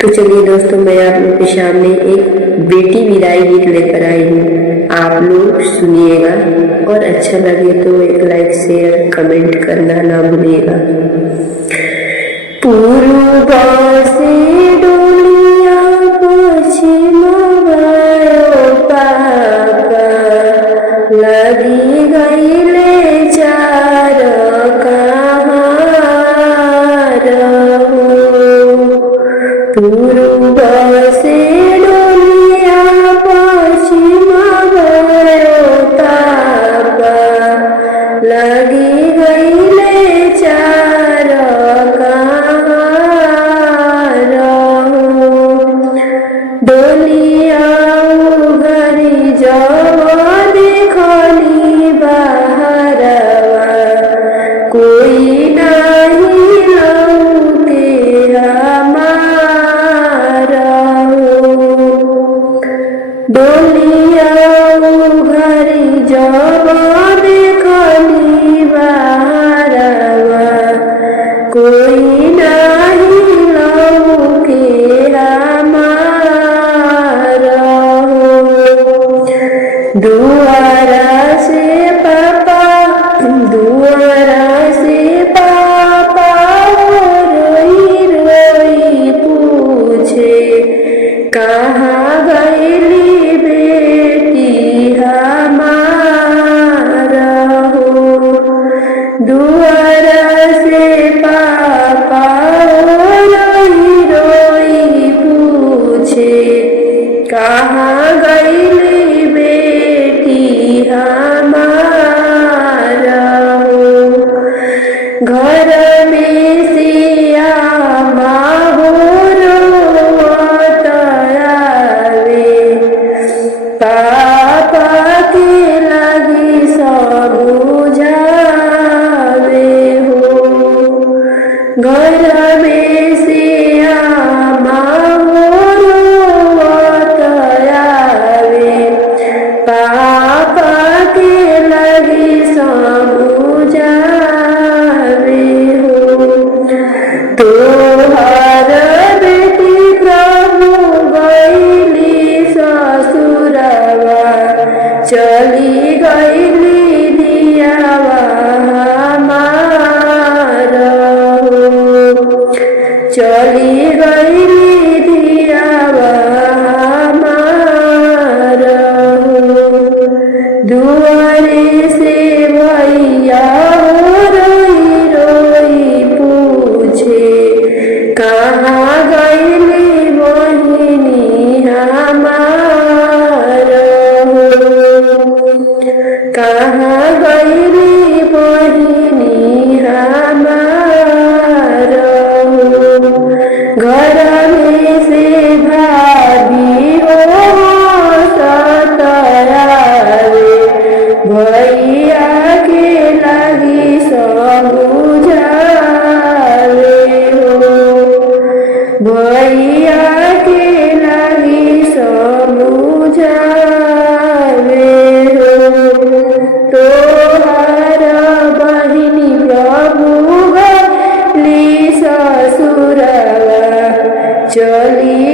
तो चलिए दोस्तों, मैं आप लोग के सामने एक बेटी विदाई गीत लेकर आई हूँ। आप लोग सुनिएगा और अच्छा लगे तो एक लाइक शेयर कमेंट करना ना भूलिएगा। पूर्व से डोलिया पश्चिम भयो पापा, लगी गईले चार कहाँ रहो। पूर्व से डोलिया पश्चिम भयो पापा, लगी गईले चार कहाँ रहो। डोलिया उघरी जब देखली बाहरवा, कोई नहीं लौटे हमारा हो। डोलिया उघरी जब देखली बाहरवा, कोई नहीं लौटे हमारा हो। दुआरा से पापा रोई रोई पूछे, कहाँ गईली बेटी हमारा हो। दुआरा से पापा रोई रोई पूछे, कहाँ गईली बेटी हमारा हो। घर में से आमा हो रोवत आवे, पापा के लगी सब बुझावे हो। घर में से आमा हो रोवत आवे, पापा के लगी सब बुझावे हो। तोहर बेटी प्रभु गईली ससुरवा, चली गईली दियावा हमारा हो। चली गईली दियावा हमारा हो। दुआरे से भैया हो रोई रोई पूछे, कहाँ गईली बहिनी हमारा हो। कहाँ गईली बहिनी हमारा हो। घर में से भाभी हो सतावे, भैया के लगी सब बुझावे हो। भैया के लगी सब बुझावे हो। तोहर बहिनी प्रभु गईली ससुरवा, चली